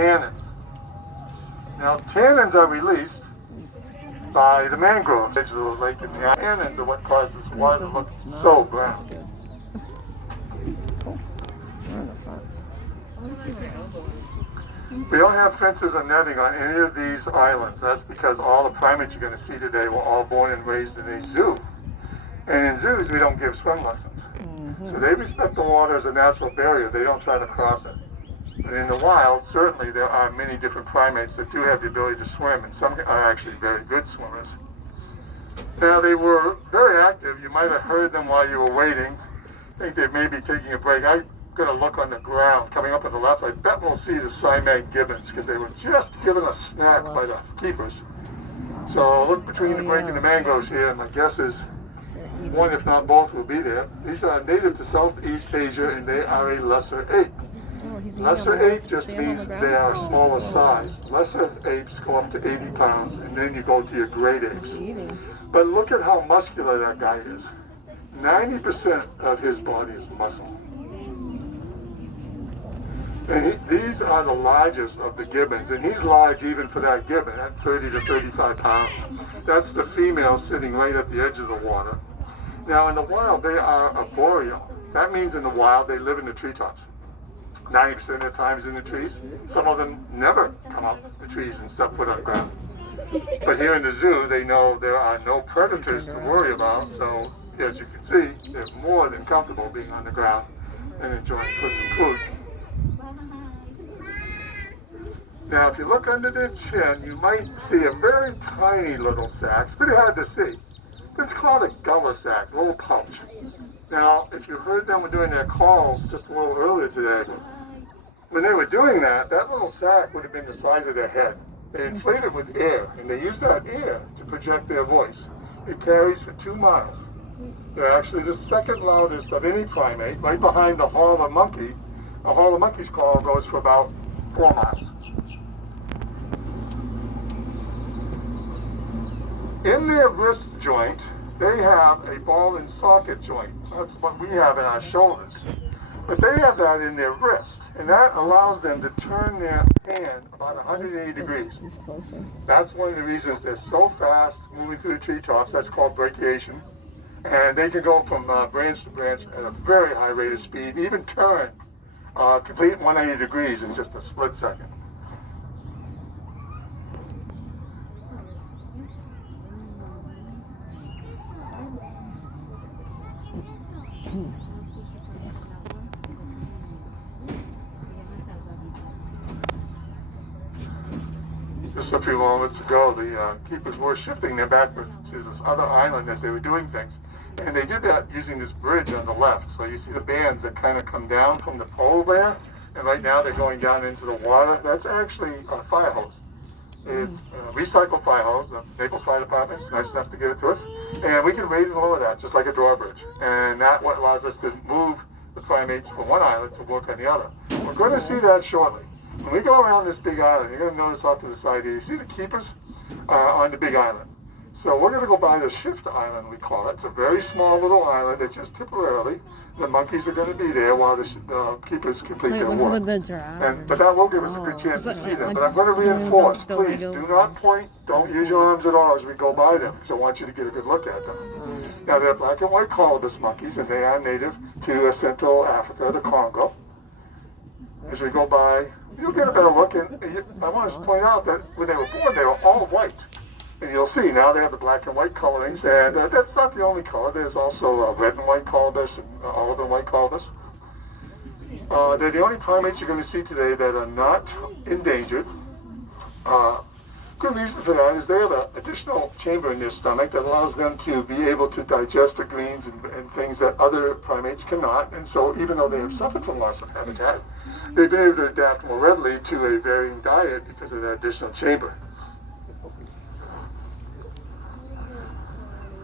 tannins. Now, tannins are released by the mangroves, edge of the lake, and the tannins are what causes the water to look so brown. That's good. Cool. We're in the front. We don't have fences or netting on any of these islands. That's because all the primates you're going to see today were all born and raised in a zoo. And in zoos, we don't give swim lessons. So they respect the water as a natural barrier. They don't try to cross it. But in the wild, certainly there are many different primates that do have the ability to swim, and some are actually very good swimmers. Now, they were very active. You might have heard them while you were waiting. I think they may be taking a break. I'm going to look on the ground. Coming up on the left, I bet we'll see the Siamang gibbons, because they were just given a snack by the keepers. So look between the break and the mangroves here, and my guess is one, if not both, will be there. These are native to Southeast Asia, and they are a lesser ape. Lesser ape just means they are smaller size. Lesser apes go up to 80 pounds, and then you go to your great apes. But look at how muscular that guy is. 90% of his body is muscle. And these are the largest of the gibbons, and he's large even for that gibbon, at 30 to 35 pounds. That's the female sitting right at the edge of the water. Now, in the wild, they are arboreal. That means in the wild, they live in the treetops. 90% of the times in the trees. Some of them never come up the trees and step foot on the ground. But here in the zoo, they know there are no predators to worry about, so as you can see, they're more than comfortable being on the ground and enjoying some food. Now, if you look under their chin, you might see a very tiny little sac. It's pretty hard to see. But it's called a gullah sac, a little pouch. Now, if you heard them doing their calls just a little earlier today, when they were doing that, that little sac would have been the size of their head. They inflate it with air, and they use that air to project their voice. It carries for 2 miles. They're actually the second loudest of any primate, right behind the howler monkey. A howler monkey's call goes for about 4 miles. In their wrist joint, they have a ball and socket joint. That's what we have in our shoulders. But they have that in their wrist, and that allows them to turn their hand about 180 degrees. That's one of the reasons they're so fast moving through the treetops. That's called brachiation. And they can go from branch to branch at a very high rate of speed, even turn complete 180 degrees in just a split second. Just a few moments ago, the keepers were shifting their back to this other island as they were doing things. And they did that using this bridge on the left. So you see the bands that kind of come down from the pole there. And right now they're going down into the water. That's actually a fire hose. It's a recycled fire hose. The Naples Fire Department is nice enough to give it to us. And we can raise and lower that, just like a drawbridge. And that what allows us to move the primates from one island to work on the other. We're going to see that shortly. When we go around this big island, you're going to notice off to the side here, you see the keepers on the big island. So we're going to go by the shift island, we call it. It's a very small little island that just temporarily, the monkeys are going to be there while the keepers complete their work. But that will give us a good chance to see them. But I'm going to reinforce, please, do not point, don't use your arms at all as we go by them, because I want you to get a good look at them. Now, they're black and white colobus monkeys, and they are native to Central Africa, the Congo. As we go by, you'll get a better look, and I want to point out that when they were born, they were all white. And you'll see now they have the black and white colorings, and that's not the only color. There's also red and white colobus and olive and white colobus. They're the only primates you're going to see today that are not endangered. Good reason for that is they have an additional chamber in their stomach that allows them to be able to digest the greens and things that other primates cannot. And so even though they have suffered from loss of habitat, they've been able to adapt more readily to a varying diet because of that additional chamber.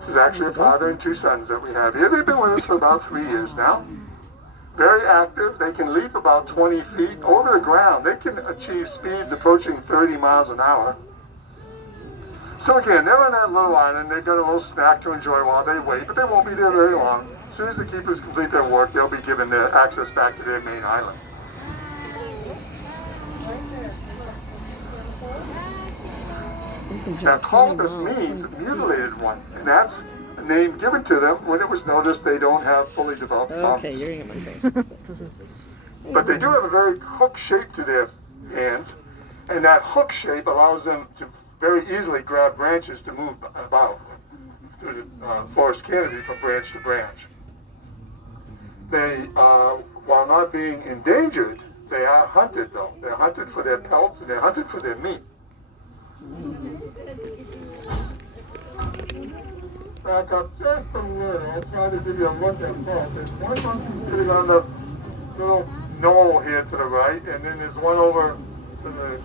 This is actually a father and 2 sons that we have here. They've been with us for about 3 years now. Very active. They can leap about 20 feet over the ground. They can achieve speeds approaching 30 miles an hour. So again, they're on that little island. They've got a little snack to enjoy while they wait, but they won't be there very long. As soon as the keepers complete their work, they'll be given their access back to their main island. Now, comatose means mutilated one, and that's a name given to them when it was noticed they don't have fully developed thumbs. Okay, you're in my face. But they do have a very hook shape to their hands, and that hook shape allows them to very easily grab branches to move about through the forest canopy from branch to branch. They, while not being endangered, they are hunted though. They're hunted for their pelts and they're hunted for their meat. Back up just a little, I'll try to give you a look at both. There's one monkey sitting on the little knoll here to the right, and then there's one over to the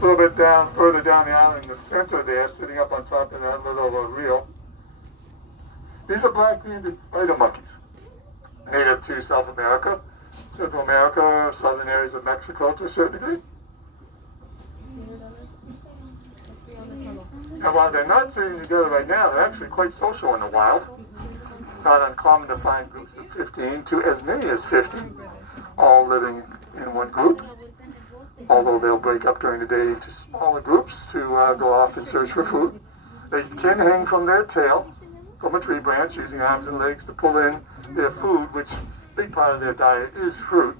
little bit down, further down the island in the center there, sitting up on top of that little reel. These are black-banded spider monkeys, native to South America, Central America, southern areas of Mexico to a certain degree. And while they're not sitting together right now, they're actually quite social in the wild. Not uncommon to find groups of 15 to as many as 50, all living in one group. Although they'll break up during the day into smaller groups to go off and search for food. They can hang from their tail, from a tree branch, using arms and legs to pull in their food, which a big part of their diet is fruit.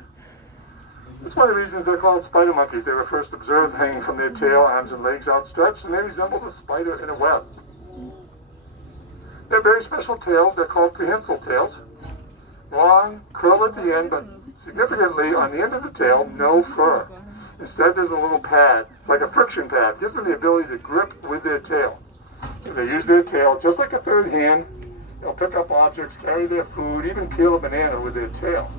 That's one of the reasons they're called spider monkeys. They were first observed hanging from their tail, arms and legs outstretched, and they resemble a spider in a web. They're very special tails. They're called prehensile tails. Long, curl at the end, but significantly on the end of the tail, no fur. Instead, there's a little pad. It's like a friction pad. It gives them the ability to grip with their tail. So they use their tail just like a third hand. They'll pick up objects, carry their food, even peel a banana with their tail.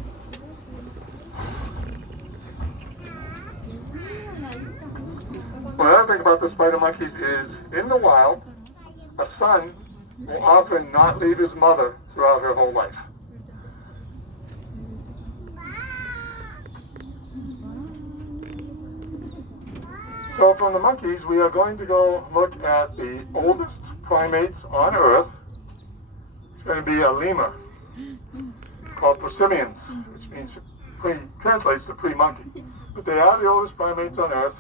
One other thing about the spider monkeys is, in the wild, a son will often not leave his mother throughout her whole life. So from the monkeys, we are going to go look at the oldest primates on Earth. It's going to be a lemur, called prosimians, which means translates to pre-monkey. But they are the oldest primates on Earth.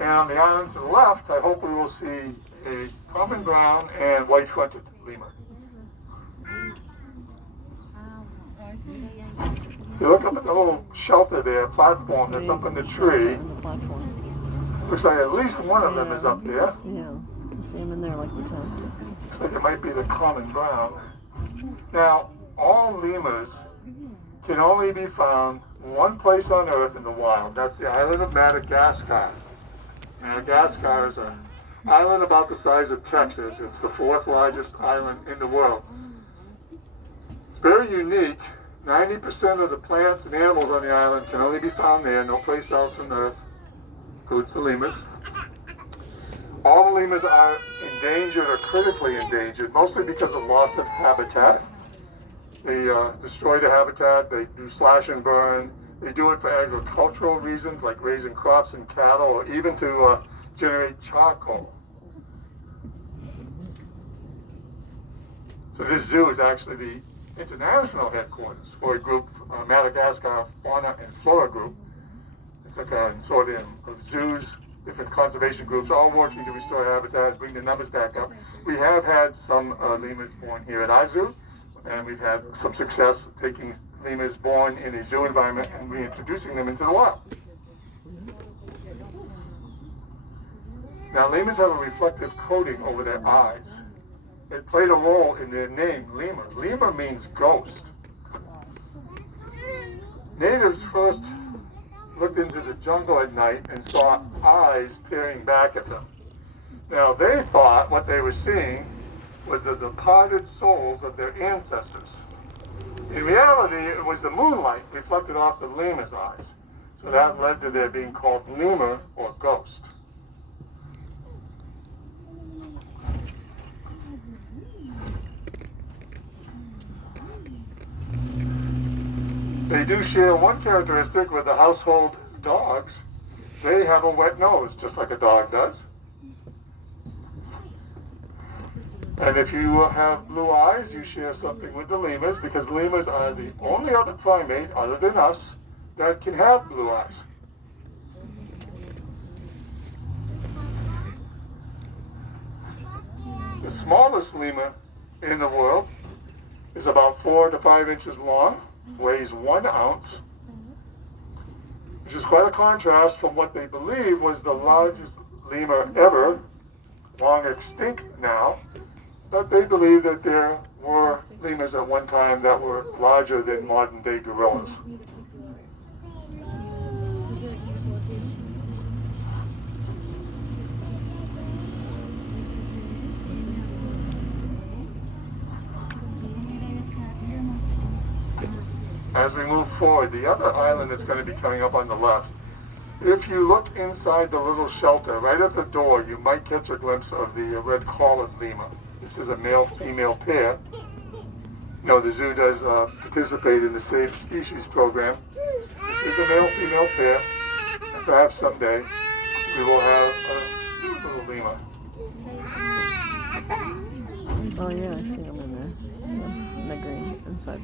And on the island to the left, I hope we will see a common brown and white-fronted lemur. If you look up at the little shelter there, platform that's up in the tree, looks like at least one of them is up there. Yeah, see him in there like the tent. Looks like it might be the common brown. Now, all lemurs can only be found one place on Earth in the wild. That's the island of Madagascar. Madagascar is an island about the size of Texas. It's the fourth largest island in the world. It's very unique. 90% of the plants and animals on the island can only be found there, no place else on Earth. Includes the lemurs. All the lemurs are endangered or critically endangered, mostly because of loss of habitat. They destroy the habitat, they do slash and burn. They do it for agricultural reasons, like raising crops and cattle, or even to generate charcoal. So this zoo is actually the international headquarters for a group, Madagascar Fauna and Flora Group. It's like a consortium of zoos, different conservation groups, all working to restore habitat, bring the numbers back up. We have had some lemurs born here at our zoo, and we've had some success taking lemurs born in a zoo environment and reintroducing them into the wild. Now, lemurs have a reflective coating over their eyes. It played a role in their name, lemur. Lemur means ghost. Natives first looked into the jungle at night and saw eyes peering back at them. Now, they thought what they were seeing was the departed souls of their ancestors. In reality, it was the moonlight reflected off the lemur's eyes. So that led to their being called lemur or ghost. They do share one characteristic with the household dogs. They have a wet nose, just like a dog does. And if you have blue eyes, you share something with the lemurs, because lemurs are the only other primate, other than us, that can have blue eyes. smallest lemur in the world is about 4 to 5 inches long, weighs 1 ounce, which is quite a contrast from what they believe was the largest lemur ever, long extinct now. But they believe that there were lemurs at one time that were larger than modern day gorillas. As we move forward, the other island that's going to be coming up on the left, if you look inside the little shelter, right at the door, you might catch a glimpse of the red-collared lemur. This is a male-female pair. You know, the zoo does participate in the Save Species program. This is a male-female pair, and perhaps someday we will have a little lemur. Oh yeah, I see them in there. See them in the green inside.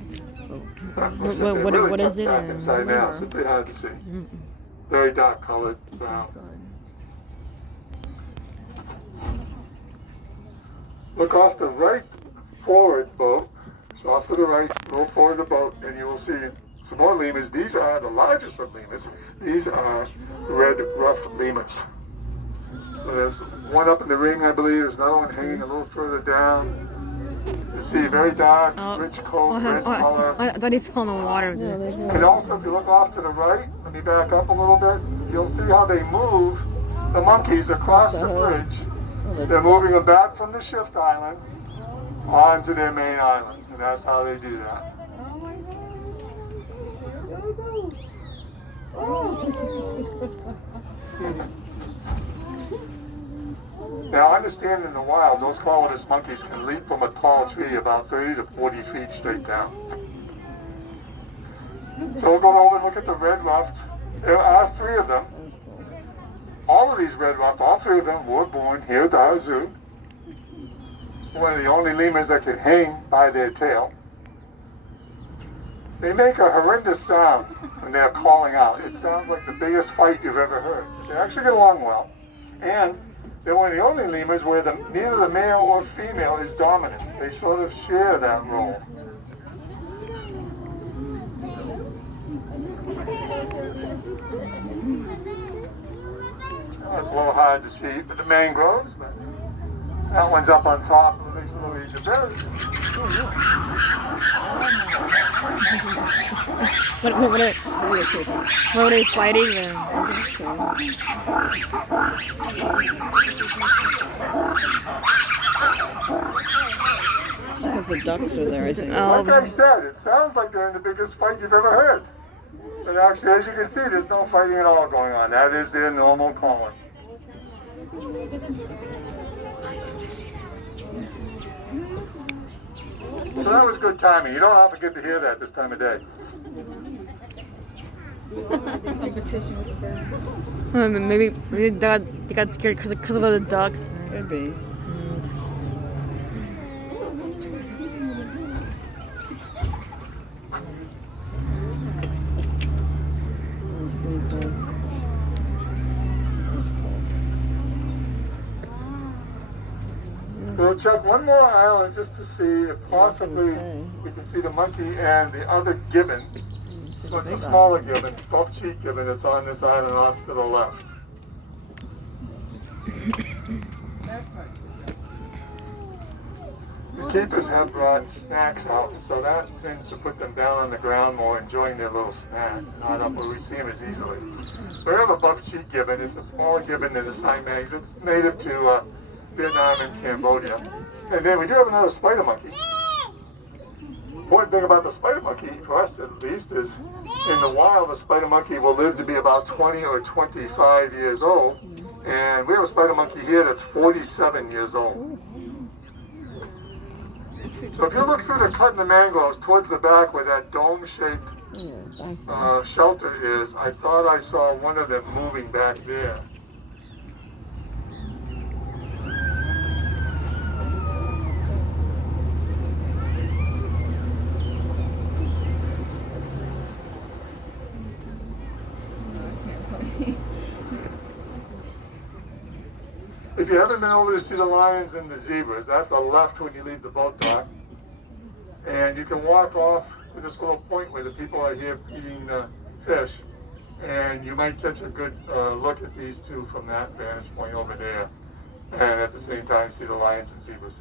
Oh. What is it? Inside now, so pretty hard to see. Very dark colored brown. Look off the right forward boat. So off to the right, go forward the boat, and you will see some more lemurs. These are the largest of lemurs. These are red ruff lemurs. So there's one up in the ring, I believe. There's another one hanging a little further down. You see very dark, rich coat, red color. I thought he fell in the water. And also, if you look off to the right, let me back up a little bit, you'll see how they move the monkeys across the bridge. They're moving them back from the shift island onto their main island, and that's how they do that. Now, understand in the wild, those colobus monkeys can leap from a tall tree about 30 to 40 feet straight down. So we'll go over and look at the red ruffed. There are 3 of them. All of these red ruffed, all 3 of them were born here at our zoo. One of the only lemurs that can hang by their tail. They make a horrendous sound when they're calling out. It sounds like the biggest fight you've ever heard. They actually get along well. And they're one of the only lemurs where neither the male or female is dominant. They sort of share that role. Well, it's a little hard to see, but the mangroves, but that one's up on top of these little Egypt berries. What are they fighting? Because the ducks are there, I think. Like I said, it sounds like they're in the biggest fight you've ever heard. But actually, as you can see, there's no fighting at all going on. That is their normal calling. So that was good timing. You don't often get to hear that this time of day. Maybe they got scared because of the ducks. Could be. We'll check one more island just to see if possibly we can see the monkey and the other gibbon. So it's a smaller gibbon, buff-cheeked gibbon that's on this island off to the left. The keepers have brought snacks out, so that tends to put them down on the ground more, enjoying their little snack, not up where we see them as easily. So we have a buff-cheeked gibbon. It's a smaller gibbon than the Siamese. It's native to Vietnam and Cambodia. And then we do have another spider monkey. The important thing about the spider monkey, for us at least, is in the wild, the spider monkey will live to be about 20 or 25 years old. And we have a spider monkey here that's 47 years old. So if you look through the cut in the mangroves towards the back where that dome-shaped shelter is, I thought I saw one of them moving back there. If you haven't been over to see the lions and the zebras, that's a left when you leave the boat dock. And you can walk off to this little point where the people are here eating fish. And you might catch a good look at these two from that vantage point over there. And at the same time see the lions and zebras.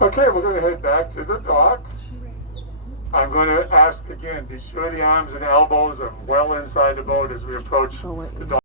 Okay, we're going to head back to the dock. I'm going to ask again, be sure the arms and elbows are well inside the boat as we approach Oh, wait. the dock.